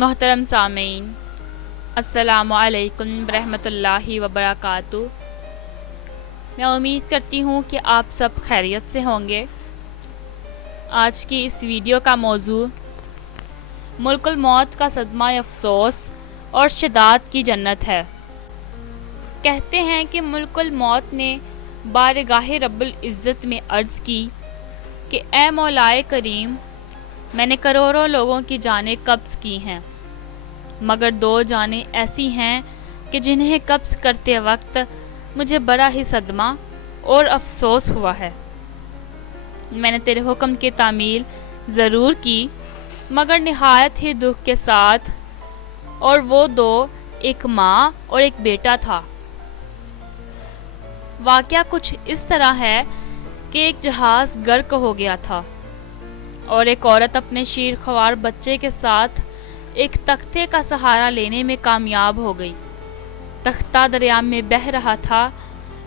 محترم سامعین، السلام علیکم ورحمۃ اللہ وبرکاتہ۔ میں امید کرتی ہوں کہ آپ سب خیریت سے ہوں گے۔ آج کی اس ویڈیو کا موضوع ملک الموت کا صدمہ افسوس اور شداد کی جنت ہے۔ کہتے ہیں کہ ملک الموت نے بارگاہ رب العزت میں عرض کی کہ اے مولائے کریم، میں نے کروڑوں لوگوں کی جانیں قبض کی ہیں، مگر 2 جانیں ایسی ہیں کہ جنہیں قبض کرتے وقت مجھے بڑا ہی صدمہ اور افسوس ہوا ہے۔ میں نے تیرے حکم کی تعمیل ضرور کی، مگر نہایت ہی دکھ کے ساتھ، اور وہ 2 ایک ماں اور ایک بیٹا تھا۔ واقعہ کچھ اس طرح ہے کہ ایک جہاز غرق ہو گیا تھا اور ایک عورت اپنے شیرخوار بچے کے ساتھ ایک تختے کا سہارا لینے میں کامیاب ہو گئی۔ تختہ دریا میں بہہ رہا تھا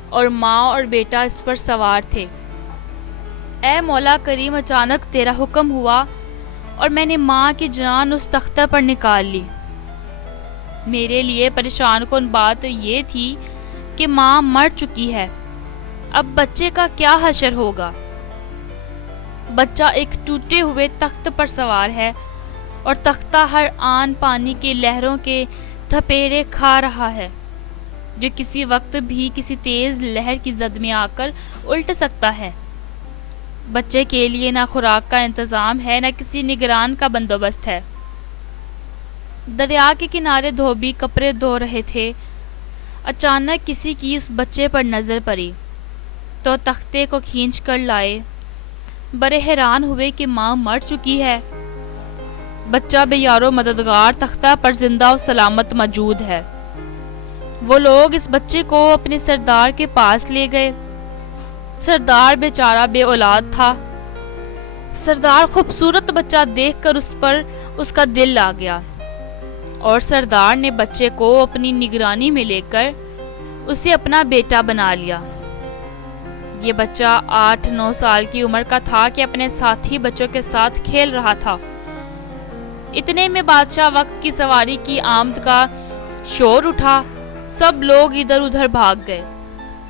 اور ماں اور بیٹا اس پر سوار تھے۔ اے مولا کریم، اچانک تیرا حکم ہوا اور میں نے ماں کی جان اس تختہ پر نکال لی۔ میرے لیے پریشان کن بات یہ تھی کہ ماں مر چکی ہے، اب بچے کا کیا حشر ہوگا؟ بچہ ایک ٹوٹے ہوئے تخت پر سوار ہے اور تختہ ہر آن پانی کی لہروں کے تھپیڑے کھا رہا ہے، جو کسی وقت بھی کسی تیز لہر کی زد میں آ کر الٹ سکتا ہے۔ بچے کے لیے نہ خوراک کا انتظام ہے، نہ کسی نگران کا بندوبست ہے۔ دریا کے کنارے دھوبی کپڑے دھو رہے تھے۔ اچانک کسی کی اس بچے پر نظر پڑی تو تختے کو کھینچ کر لائے۔ بڑے حیران ہوئے کہ ماں مر چکی ہے، بچہ بے یار و مددگار تختہ پر زندہ و سلامت موجود ہے۔ وہ لوگ اس بچے کو اپنے سردار کے پاس لے گئے۔ سردار بیچارہ بے اولاد تھا۔ سردار خوبصورت بچہ دیکھ کر اس پر اس کا دل آ گیا، اور سردار نے بچے کو اپنی نگرانی میں لے کر اسے اپنا بیٹا بنا لیا۔ یہ بچہ 8-9 سال کی عمر کا تھا کہ اپنے ساتھی بچوں کے ساتھ کھیل رہا تھا۔ اتنے میں بادشاہ وقت کی سواری کی آمد کا شور اٹھا۔ سب لوگ ادھر ادھر بھاگ گئے،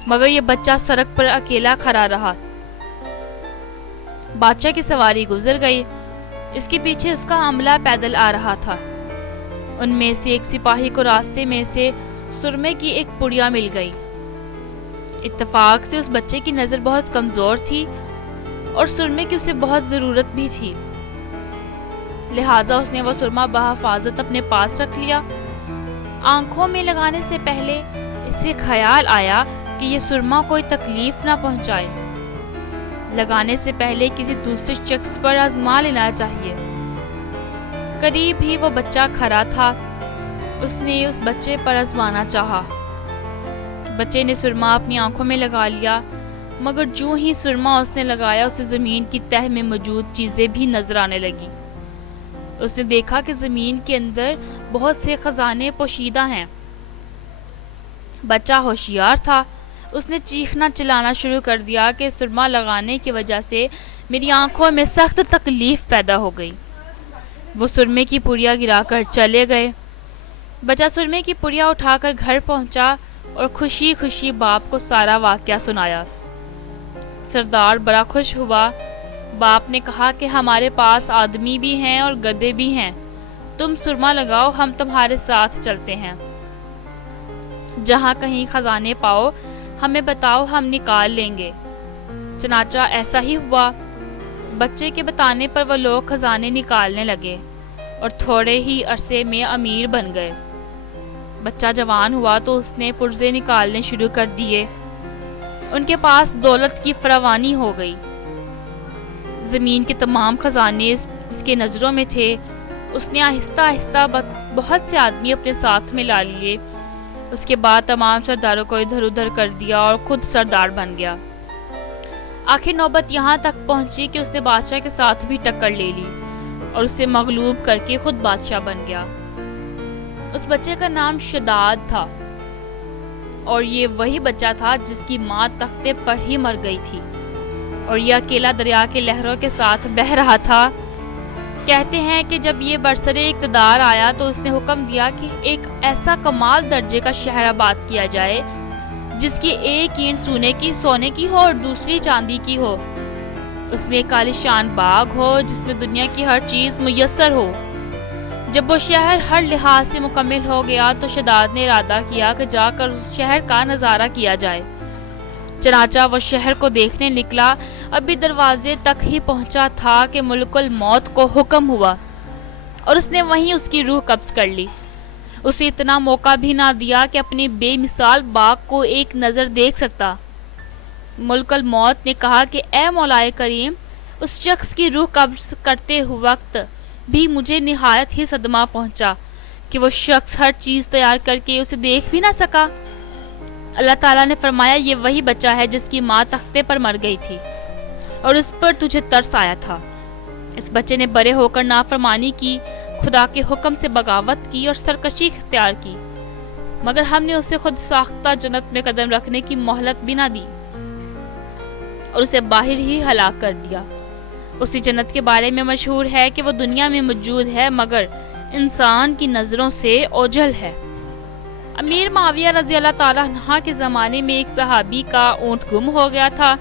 مگر یہ بچہ سڑک پر اکیلا کھڑا رہا۔ بادشاہ کی سواری گزر گئی، اس کے پیچھے اس کا عملہ پیدل آ رہا تھا۔ ان میں سے ایک سپاہی کو راستے میں سے سرمے کی ایک پڑیا مل گئی۔ اتفاق سے اس بچے کی نظر بہت کمزور تھی اور سرمے کی اسے بہت ضرورت بھی تھی، لہٰذا اس نے وہ سرما بحفاظت اپنے پاس رکھ لیا۔ آنکھوں میں لگانے سے پہلے اسے خیال آیا کہ یہ سرما کوئی تکلیف نہ پہنچائے۔ لگانے سے پہلے کسی دوسرے شخص پر آزما لینا چاہیے۔ قریب ہی وہ بچہ کھڑا تھا، اس نے اس بچے پر آزمانا چاہا۔ بچے نے سرما اپنی آنکھوں میں لگا لیا، مگر جو ہی سرما اس نے لگایا، اسے زمین کی تہہ میں موجود چیزیں بھی نظر آنے لگیں۔ اس نے دیکھا کہ زمین کے اندر بہت سے خزانے پوشیدہ ہیں۔ بچہ ہوشیار تھا، اس نے چیخنا چلانا شروع کر دیا کہ سرما لگانے کی وجہ سے میری آنکھوں میں سخت تکلیف پیدا ہو گئی۔ وہ سرمے کی پڑیا گرا کر چلے گئے۔ بچہ سرمے کی پڑیا اٹھا کر گھر پہنچا اور خوشی خوشی باپ کو سارا واقعہ سنایا۔ سردار بڑا خوش ہوا۔ باپ نے کہا کہ ہمارے پاس آدمی بھی ہیں اور گدھے بھی ہیں، تم سرما لگاؤ، ہم تمہارے ساتھ چلتے ہیں۔ جہاں کہیں خزانے پاؤ ہمیں بتاؤ، ہم نکال لیں گے۔ چنانچہ ایسا ہی ہوا۔ بچے کے بتانے پر وہ لوگ خزانے نکالنے لگے اور تھوڑے ہی عرصے میں امیر بن گئے۔ بچہ جوان ہوا تو اس نے پرزے نکالنے شروع کر دیے۔ ان کے پاس دولت کی فراوانی ہو گئی۔ زمین کے تمام خزانے اس کے نظروں میں تھے۔ اس نے آہستہ آہستہ بہت سے آدمی اپنے ساتھ میں لا لیے۔ اس کے بعد تمام سرداروں کو ادھر ادھر کر دیا اور خود سردار بن گیا۔ آخر نوبت یہاں تک پہنچی کہ اس نے بادشاہ کے ساتھ بھی ٹکر لے لی اور اسے مغلوب کر کے خود بادشاہ بن گیا۔ اس بچے کا نام شداد تھا، اور یہ وہی بچہ تھا جس کی ماں تختے پر ہی مر گئی تھی، اور یہ اکیلا دریا کے لہروں کے ساتھ بہہ رہا تھا۔ کہتے ہیں کہ جب یہ برسر اقتدار آیا تو اس نے حکم دیا کہ ایک ایسا کمال درجے کا شہر آباد کیا جائے جس کی ایک اینٹ سونے کی ہو اور دوسری چاندی کی ہو، اس میں ایک عالیشان باغ ہو جس میں دنیا کی ہر چیز میسر ہو۔ جب وہ شہر ہر لحاظ سے مکمل ہو گیا تو شداد نے ارادہ کیا کہ جا کر اس شہر کا نظارہ کیا جائے۔ چنانچہ وہ شہر کو دیکھنے نکلا، ابھی دروازے تک ہی پہنچا تھا کہ ملک الموت کو حکم ہوا اور اس نے وہیں اس کی روح قبض کر لی۔ اسے اتنا موقع بھی نہ دیا کہ اپنی بے مثال باغ کو ایک نظر دیکھ سکتا۔ ملک الموت نے کہا کہ اے مولا کریم، اس شخص کی روح قبض کرتے وقت بھی مجھے نہایت ہی صدمہ پہنچا کہ وہ شخص ہر چیز تیار کر کے اسے دیکھ بھی نہ سکا۔ اللہ تعالیٰ نے فرمایا، یہ وہی بچہ ہے جس کی ماں تختے پر مر گئی تھی اور اس پر تجھے ترس آیا تھا۔ اس بچے نے بڑے ہو کر نافرمانی کی، خدا کے حکم سے بغاوت کی اور سرکشی اختیار کی، مگر ہم نے اسے خود ساختہ جنت میں قدم رکھنے کی مہلت بھی نہ دی اور اسے باہر ہی ہلاک کر دیا۔ اسی جنت کے بارے میں مشہور ہے کہ وہ دنیا میں موجود ہے مگر انسان کی نظروں سے اوجھل ہے۔ امیر معاویہ رضی اللہ تعالیٰ عنہ کے زمانے میں ایک صحابی کا اونٹ گم ہو گیا تھا۔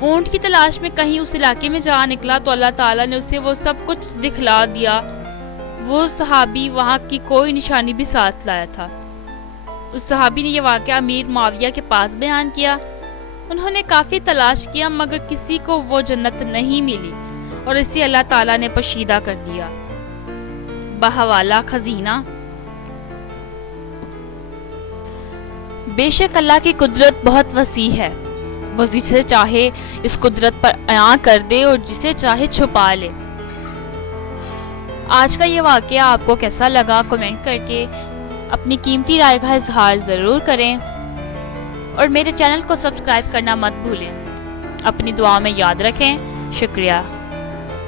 اونٹ کی تلاش میں کہیں اس علاقے میں جا نکلا تو اللہ تعالیٰ نے اسے وہ سب کچھ دکھلا دیا۔ وہ صحابی وہاں کی کوئی نشانی بھی ساتھ لایا تھا۔ اس صحابی نے یہ واقعہ امیر معاویہ کے پاس بیان کیا۔ انہوں نے کافی تلاش کیا مگر کسی کو وہ جنت نہیں ملی اور اسے اللہ تعالیٰ نے پوشیدہ کر دیا۔ بحوالہ خزینہ۔ بے شک اللہ کی قدرت بہت وسیع ہے، وہ جسے چاہے اس قدرت پر عیاں کر دے اور جسے چاہے چھپا لے۔ آج کا یہ واقعہ آپ کو کیسا لگا کمنٹ کر کے اپنی قیمتی رائے کا اظہار ضرور کریں اور میرے چینل کو سبسکرائب کرنا مت بھولیں۔ اپنی دعا میں یاد رکھیں۔ شکریہ۔